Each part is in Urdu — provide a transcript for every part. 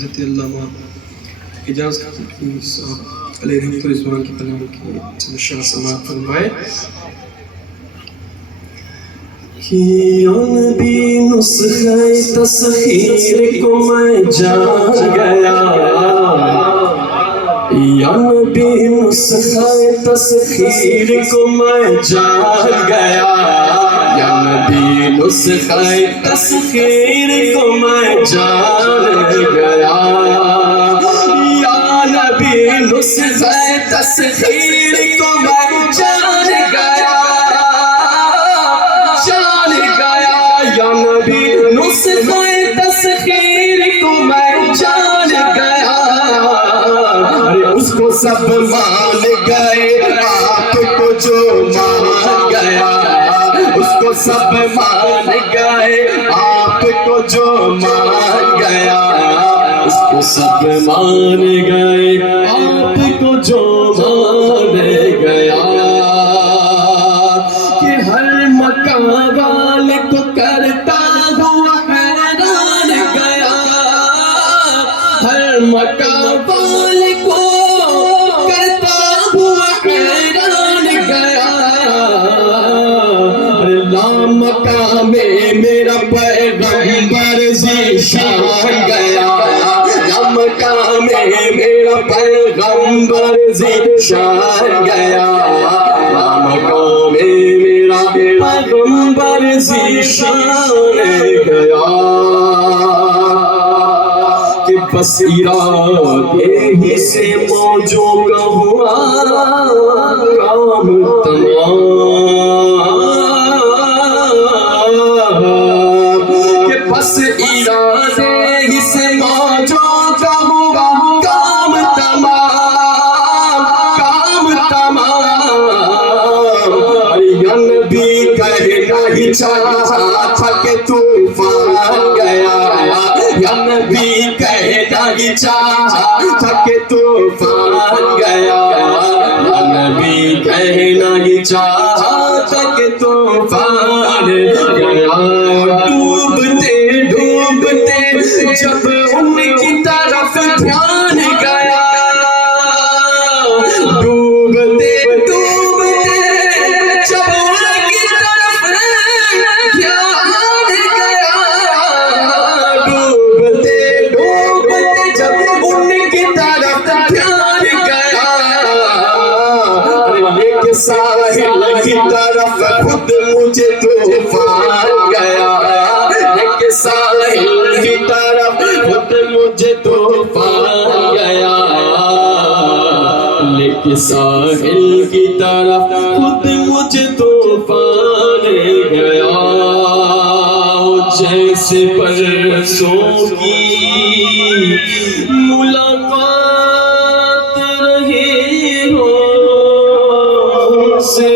حضرت علامہ اجاز کی صاحب علیہ رحمت رضوان کی کلام کی سمشاہ سماعت فرمائے. یا نبی نسخہ تسخیر کو میں جان گیا، یا نبی نسخہ تسخیر کو میں جان گیا، یا نبی نسخہ تسخیر کو میں جان گیا، یا نبی نسخہ تسخیر کو میں جان گیا، جان گیا، یا نبی نسخہ تسخیر کو میں جان گیا. اس کو سب مان گئے، آپ کو جو مان گیا، اس کو سب مان گئے، آپ کو جو مان گیا، اس کو سب مان گئے، آپ کو جو مان گیا. کہ ہر مکان والے کو کرتا ہوا حیران گیا، ہر مکان والے کو کرتا ہوا حیران گیا. لامکان میں میرا پیغمبر ذیشان گیا، لامکان میں میرا پیغمبر ذیشان گیا، لامکان میں میرا پیغمبر ذیشان گیا. کہ بس ارادے ہی سے موجوں کا ہوا کام تمام، کہ بس ارادے ہی سے موجوں کا ہوا کام تمام، کام تمام. یا نبی کہنا ہی چاہا تھا کہ طوفان گیا، یا نبی کہنا ہی چاہا تھا کہ طوفان گیا، یا نبی کہنا ہی چاہا تھا کہ طوفان گیا. ڈوبتے ڈوبتے جب ان کی طرف دھیان گیا، ڈوبتے ڈوبتے جب ان کی طرف دھیان گیا، ڈوبتے ڈوبتے جب ان کی طرف دھیان گیا. لیکن ساحل کی طرف خود مجھے طوفان گیا، لیکن ساحل کی طرف خود مجھے طوفان گیا، لیکن ساحل کی طرف خود مجھے طوفان گیا. جیسے برسوں کی ملاقات رہی ہو سے،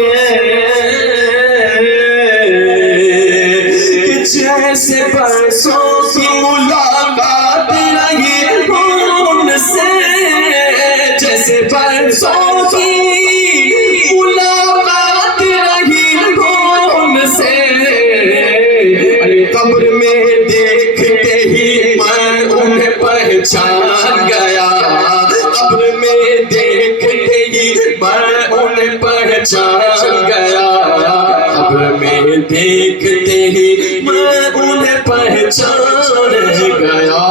جیسے برسوں کی ملاقات رہی ہو ان سے، جیسے برسوں کی ملاقات رہی ہو ان سے. قبر میں دیکھتے ہی میں انہیں پہچان گیا، قبر میں دیکھتے ہی میں انہیں پہچان گیا، قبر میں دیکھتے ہی میں انہیں پہچان گیا.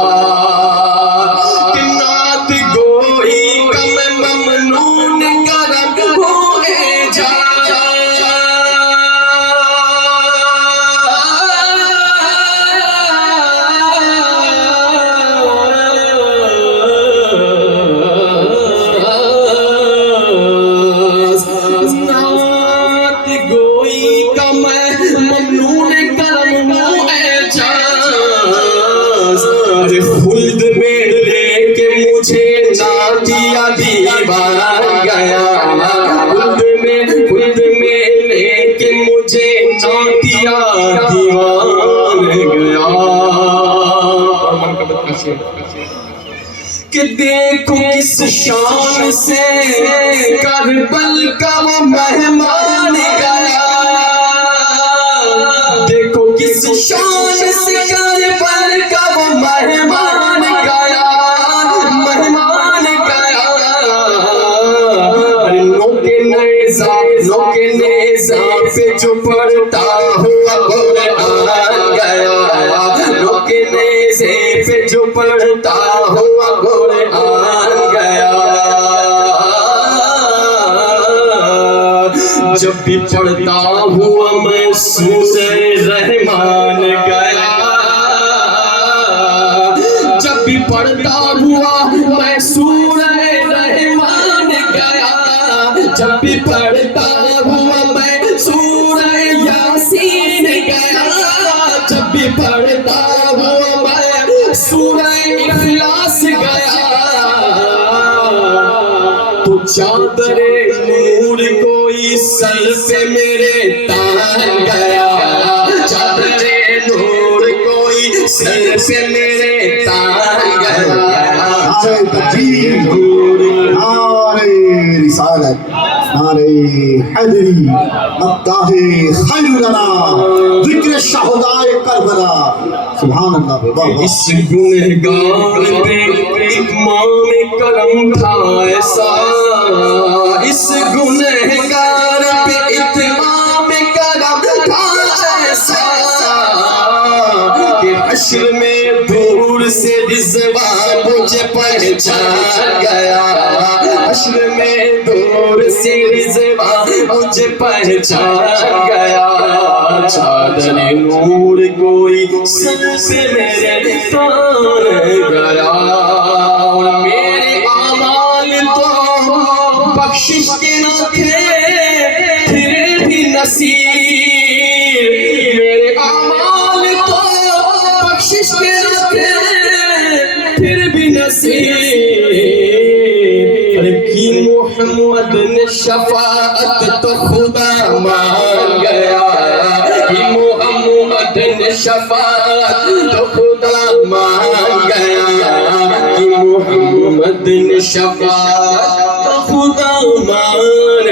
کہ نعت گوئی کا میں ممنون کرم ہوئے نعت گوئی کا میں ممنون کرم ہوں اعجاز. خلد میں لے کے مجھے نادیا دیوان گیا، خلد میں لے کے مجھے نادیا دیوان گیا. کہ دیکھو کس شان سے کربل کا وہ مہمان گیا، دیکھو کس شان سے کربل کا وہ مہمان گیا. پڑھتا ہوا قرآن گیا، جب بھی پڑھتا ہوا میں سورہ رحمان گیا، جب بھی پڑھتا ہوا میں سورہ رحمان گیا، جب بھی پڑھتا ہوا میں سورہ یاسین گیا، جب بھی پڑھتا ہوا میں سورہ اخلاص گیا، تو چادر نور کوئی سر پہ میرے تان گیا، چادر نور کوئی سر پہ میرے تان گیا، نعرہ تکبیر، نعرہ رسالت، نعرہ حیدری، مداح خیر لنا، ذکر شہدائے کربلا، سبحان اللہ۔ اس گنہگار پہ اتمام کرم تھا ایسا، اس گنہگار پہ اتمام کرم تھا ایسا، کہ حشر میں دور سے رضوان مجھے پہچان گیا، حشر میں دور سے رضوان مجھے پہچان گیا، چادر نور کوئی سر سے میرے تان گیا، اور میرے اعمال تو بخشش کے نہ تھے پھر بھی نصیر، میرے اعمال تو بخشش کے نہ تھے پھر بھی نصیر، کی محمد نے شفاعت تو خدا مان گیا، کی محمد نے شفاعت تو خدا مان گیا، کی محمد نے شفاعت تو خدا مان